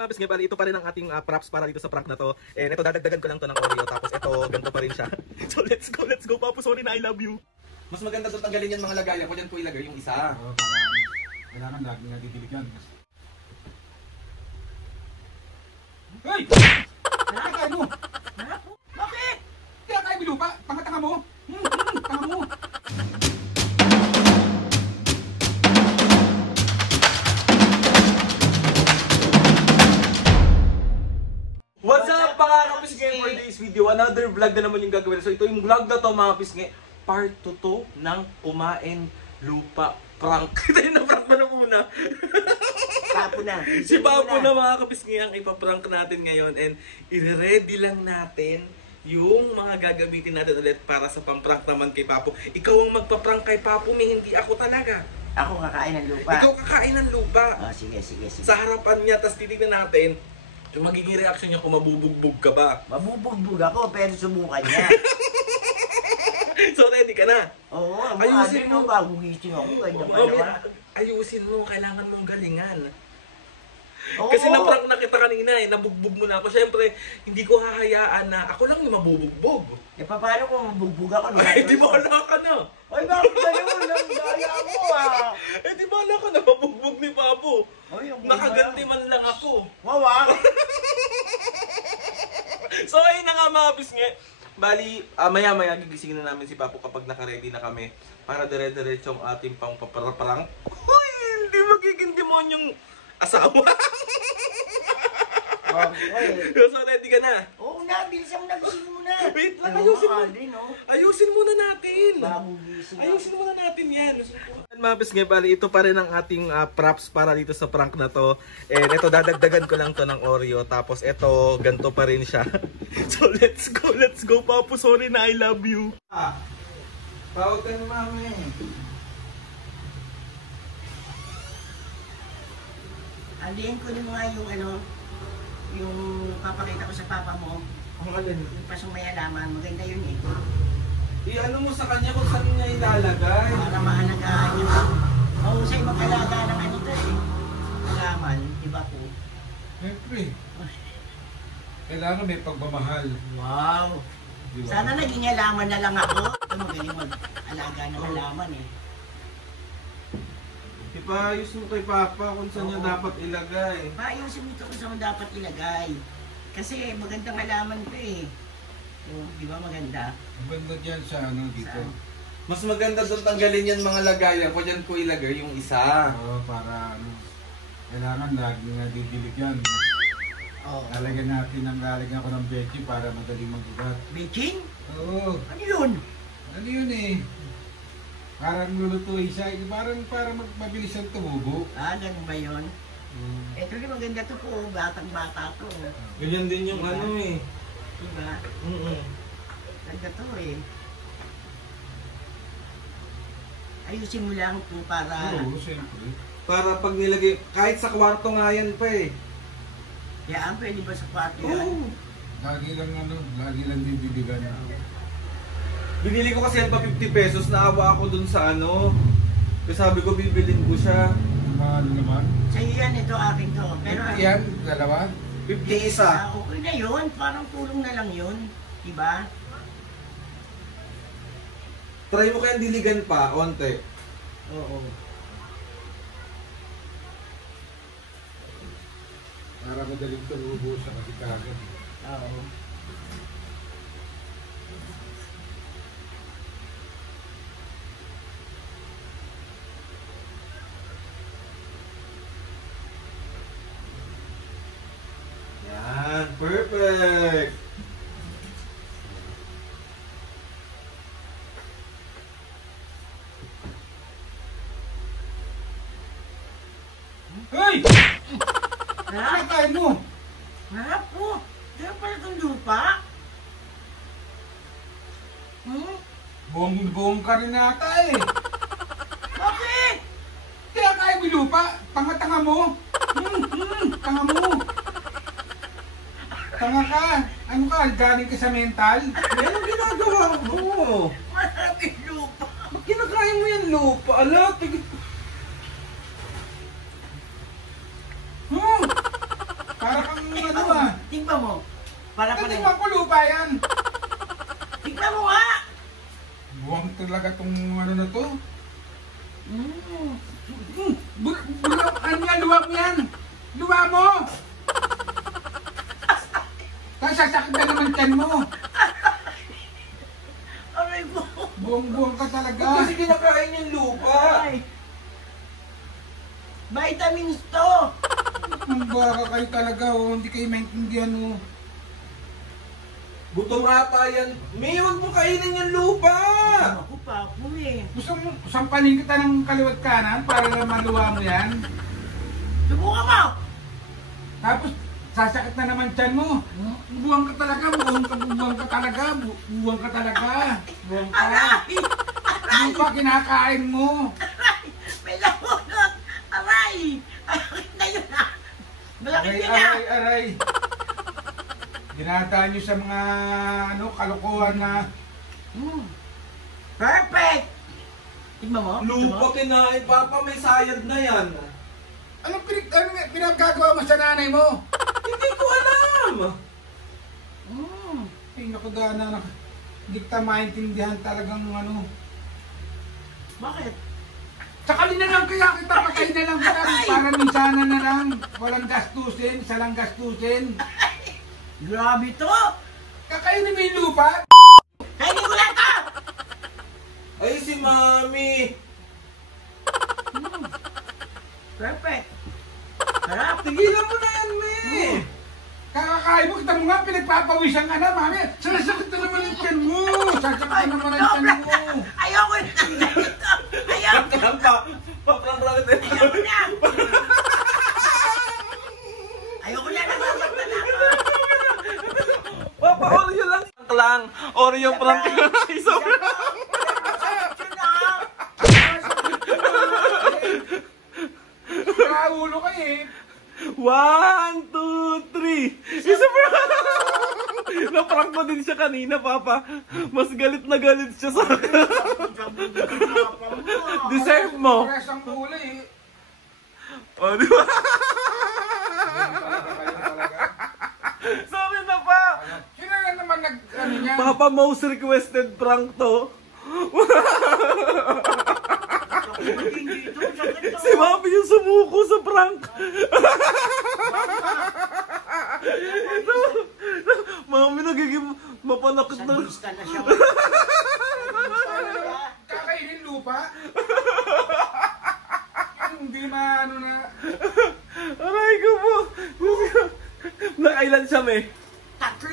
Mabis nga bali, ito pa rin ang ating props para dito sa prank na to. And ito, dadagdagan ko lang to ng Oreo. Tapos ito, ganito pa rin siya. So let's go, Papu. Sorry na, I love you. Mas maganda doon tanggalin yan mga lagay. Ako dyan ko ilagay yung isa. Oo, kailangan lagi nadidilig yan. Hoy! Kaya mo! Bakit? Kaya kayo bilupa? Tanga-tanga mo! Tanga mo! What's up mga kapisngi? For this video, another vlog na naman yung gagawin. So ito yung vlog na to mga kapisngi, part 2 to ng kumain lupa prank. Ito yung na-prank mo na muna. Papo na. Si Papo na mga kapisngi ang ipaprank natin ngayon. And i-ready lang natin yung mga gagamitin natin ulit para sa pang-prank naman kay Papo. Ikaw ang magpa-prank kay Papo, hindi ako talaga. Ako kakain ng lupa. Ikaw kakain ng lupa. Oh, sige. Sa harapan niya, tapos titignan natin yung magiging reaction niya kung mabubugbog ka ba. Mabubugbog ako, pero subukan niya. So ready ka na? Oo, ayusin mo. Bago gising ako, ganyan pa naman. Ayusin mo, kailangan mong galingan. Oo. Kasi na-prank na kita kanina nabugbog mo na ako. Siyempre, hindi ko hahayaan na ako lang yung mabubugbog. Eh, paano kung mabugbog ako? Ay, di bahala ka na. Ay, bakit gano'n? Daya mo Eh, di bahala ka na, mabugbog ni Papo. Ay, Nakaganti man lang ako. Wawa! So, ayun na nga mga pisngi. Bali, maya-maya gigisingin na namin si Papo kapag naka-ready na kami para dire-diretso ang ating pang paparaprank. Uy, hindi magiging demonyong asawa. Okay. So, ready ka na? Oo na, bilisan mo na, gising mo na. Wait lang, Ano, ayusin muna natin. Bago gising ako. Ayusin muna natin yan. Mabis nga bali, ito pa rin ang ating props para dito sa prank na to. And ito, dadagdagan ko lang to ng Oreo. Tapos ito, ganito pa rin siya. So let's go, Papu. Sorry na, I love you. Pautan mami. Andiyan ko na mga yung yung papakita ko sa papa mo. Ang alin? Yung pasong may alaman, maganda yun eh. I-ano mo sa kanya kung saan niya ilalagay. Para maalagaan yun. Mahusay mag-alaga ng anito eh. Alaman, di ba po? Siyempre. Kailangan may pagmamahal. Wow! Di ba? Sana naging alaman na lang ako. Ito magaling mag-alaga ng alaman eh. Ipaayos mo kay Papa kung saan niya dapat ilagay. Paayusin mo ito kung saan dapat ilagay. Kasi magandang alaman ko eh. So, di ba maganda? Maganda dyan sa dito. Saan? Mas maganda doon tanggalin yan mga lagayan. Ako dyan ko ilagay yung isa. Oo, para kailangan lagi nadidilig yan. Oo. Lalagyan ko ng veggie para madaling mag-ugat. Baking? Oo. Ano yun? Ano yun eh? Parang lulutuin siya. Parang para mabilis ang tumubo. Ganun ba yun? Ito rin maganda to po. Batang-bata to. Ganyan din yung Diba? ano eh. Diba? Ganda to eh. Ayusin mo lang po para... Oo, siyempre. Para pag nilagay, kahit sa kwarto nga yan pa eh. Yan, pwede ba sa kwarto yan? Lagi lang didiligan. Binili ko kasi yan pa 50 pesos, naawa ako dun sa ano. Kasi sabi ko bibilin ko siya. Mahal naman. Sa'yo yan, ito akin to. Pero Yan, dalawa. 50 isa. okay na yun. Parang tulong na lang yun. Diba? Try mo kayang diligan pa, onte. Oo. Para madaling tumubo sa katikagan. Oo. Yan, perfect! Hoy! Ha? Kain mo! Harap po. Kaya pala itong lupa. Buong ka rin nata eh. Bakit? Kaya kayo bilupa. Tanga-tanga mo. Tanga mo. Tanga ka. Ano ka? Galing ka sa mental? Yan ang ginagawa mo. Maraming lupa. Ba't kinakain mo yan lupa? Ala, Para Tingnan mo. Para pala. Tingnan ko lupa yan. Tingnan mo nga. Buwang talaga tong ano na to. Ano yan? Luwa mo yan. Luwa mo. Tapos sasakit na naman tiyan mo. Aray mo. Buwang-buwang ka talaga. Kasi kinakain yung lupa. Ay. Vitamins to. Ang baka kayo talaga, oh. Hindi kayo maintindihan, oh. Gutom ata yan. May, huwag mo kainin yung lupa. Ako pa ako eh. Gusto mo, sampalin kita ng kaliwat kanan para lang maluwa mo yan. Subukan mo. Tapos, sasakit na naman tiyan mo. Buwang ka talaga, buwang ka talaga, buwang ka talaga. Buwang ka. Aray. Lupa kinakain mo. Aray. May lamunot. Aray. Aray na yun ah. Malaki yun ah. Aray. Dinadaan nyo sa mga kalokohan na Perfect. Tingnan mo. Lupa kinain, Papa, may sayad na yan. anong pinagkagawa mo sa nanay mo? Hindi ko alam. Ay, naku, Dana, hindi kita maintindihan talagang ano. Bakit? Sakali na lang kaya kita, pakain na lang kita. Para minsanan na lang. Walang gastusin, isa lang gastusin. Grabe to. Kakainin mo yung lupa? Kainin ko lang to. Ay, si Mami. Perfect. Sarap. Tigilan mo na yan, me. Kakakain mo, kita mo nga, pinagpapawisan ka na, mami. Sasakit na naman yung tiyan mo. Sasakit na naman ang tiyan mo. Ayoko na. Ayoko na. Paplang-lang ito. Ayoko na. Ayoko na. Nasasaktan ako. Papa, Oreo lang. Lang. Oreo prank lang. Sobrang. Nakaulo ka eh. 1, 2, 3. Isa prank. Na-prank mo din siya kanina, Papa. Mas galit na galit siya sa akin. Deserve mo. Pares ang huli eh. O, di ba? Sorry na, Pa. Sino na naman ano niya? Papa, most requested prank to. Si Mami yung sumuko sa prank. Ito. Mami nagiging mapanakit na. Sadista na siya. Kakainin lupa? Hindi maano na. Aray ko po. Nakailan siya, me? 3.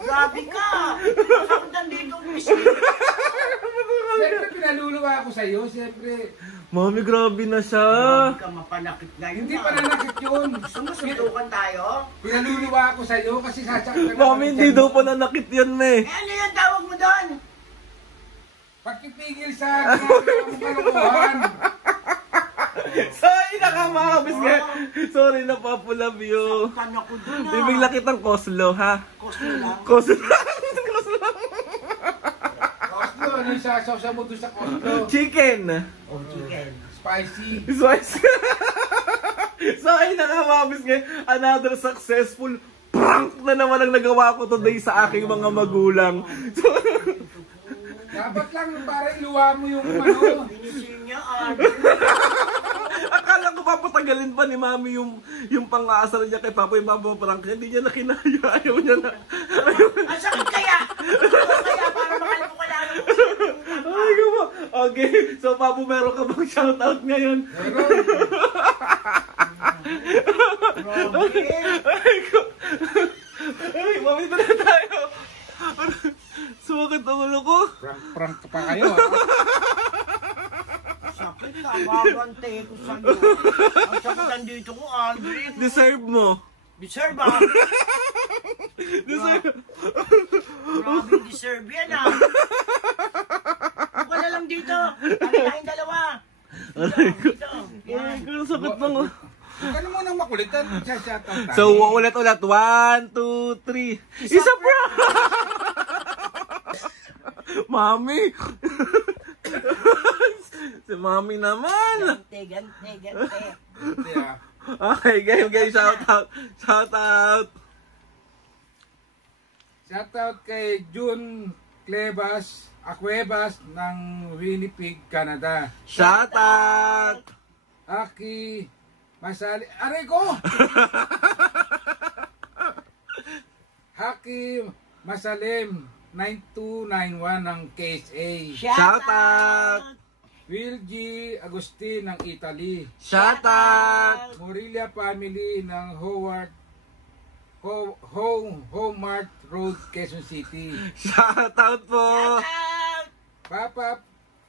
Grabe ka. Masaktan dito. Siyempre pinaluluwa ako sa'yo, siyempre. Mami, grabe na siya. Grabe ka mapanakit ngayon. Hindi pa nanakit yun. Gusto mo suntukan tayo? Pinaluluwa ako sa'yo kasi sasakit na Mami, hindi daw pa nanakit yan, me. Eh ano yung tawag mo doon? Pagkipigil sa ginagawa mong kalukuhan. Sorry na ka, mga kabisge. Sorry na, Papa, love you. Saktan ako doon ah. Bibigla kitang koslo, ha? Cost mo lang. Koslo. Koslo. Koslo, ano yung sasaw mo doon sa koslo? Chicken. Oh, chicken. Spicy. Spice. Sorry na ka, mga kabisge. Another successful prank na naman ang nagawa ko today sa aking mga magulang. Dapat lang para iluwa mo yung ano. Pinisil niya ah. Akala ko papatagalin pa ni Mami yung pang-aasar niya kay Papa, yung prank niya. Hindi niya na kinaya. Ayaw niya na. Ang sakit kaya. Kaya para makalito ka lang. Ay, ko po. Okay. So, Papa, meron ka bang shoutout ngayon? Grabe. Ay, ko. Ay, Mami, ito na tayo. Sumakit ang ulo ko. Prank ka pa kayo, ha? Sakit ka. Babante ko sa'yo. Ang sakitan dito ko, Aldrin. Deserve mo. Deserve ah. Deserve. Grabe deserve yan ah. Huwag ka na lang dito. Kami tayong dalawa. Aray ko. Dito. Ay, ko, sakit ng ulo. Huwag ka na munang makulitan. Shoutout tayo. So, ulit-ulit. 1, 2, 3. Isa prank! Mami! Si Mami naman! Gante. Hindi, ah. Okay, game, shout out. Shout out. Shoutout kay June Acuevas ng Winnipeg, Canada. Shout out. Aki Masali, aray ko! Haki Masalim 9291 ng KSA. Shout out. Will G. Agustin ng Italy. Shout out. Morilia family ng Howmart Road, Quezon City. Shout out po. Papa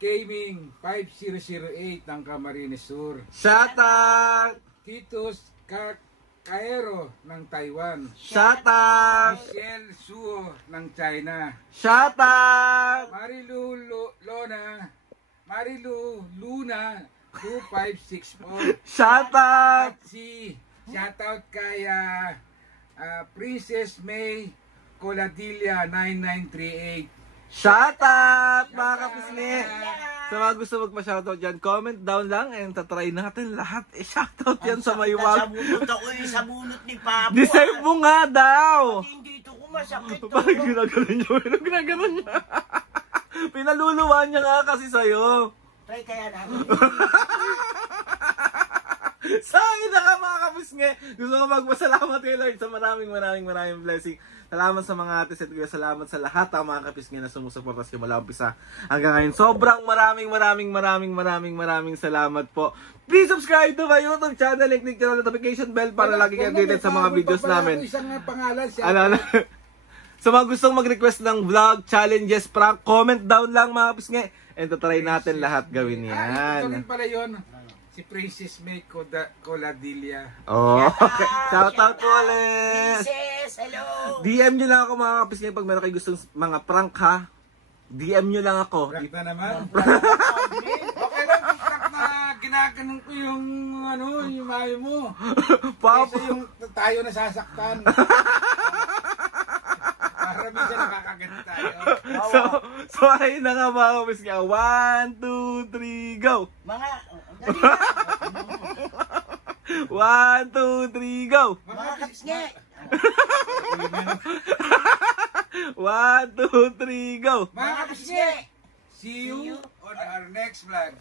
Gaming 5008 ng Camarines Sur. Shout out. Titus Caero ng Taiwan. Shout out. Michelle Suo ng China. Shout out. Marilu Luna 2564. Shout out. At shoutout kay Princess May Coladilla 9938. Shout out mga kapisngi. Sa mga gusto magpa-shoutout dyan, comment down lang and tatry natin lahat. Shoutout yan sa maywag. Sabunot ako sa bunot ni Papa. Deserve mo nga daw. Hindi dito ko masakit. Parang ginaganon niya. Parang ginaganon niya. Pinaluluwan niya nga kasi sa'yo. Try kaya namin. Sa akin na ka mga kapisngi. Gusto ko magpasalamat kay Lord sa maraming blessing. Salamat sa mga ate at kuya. Salamat sa lahat ng mga kapisngi na sumusuporta sa mula umpisa hanggang ngayon. Sobrang maraming salamat po. Please subscribe to my YouTube channel and click the notification bell para lagi kayo updated sa mga videos namin. Isang pangalan siya. Sa mga gustong mag-request ng vlog, challenges, prank, comment down lang mga kapisngi. And try natin lahat gawin yan. Ito rin pala yun. Si Princess May Coladilla. Oh, okay. Shout out po ulit. Princess, hello. DM nyo lang ako mga kapisngi pag meron kayo gustong mga prank ha. DM nyo lang ako. Prank na naman. Okay lang, prank na ginaganon ko yung yung mayo mo. Papa. Kasi yung tayo nasasaktan. Para minsan nakakagat tayo. So ayun na nga mga kapisngi. 1, 2, 3, go! Mga, 1, 2, 3, go! mga kapsngi. 1, 2, 3, go! Mga kapsngi, see you on our next vlog.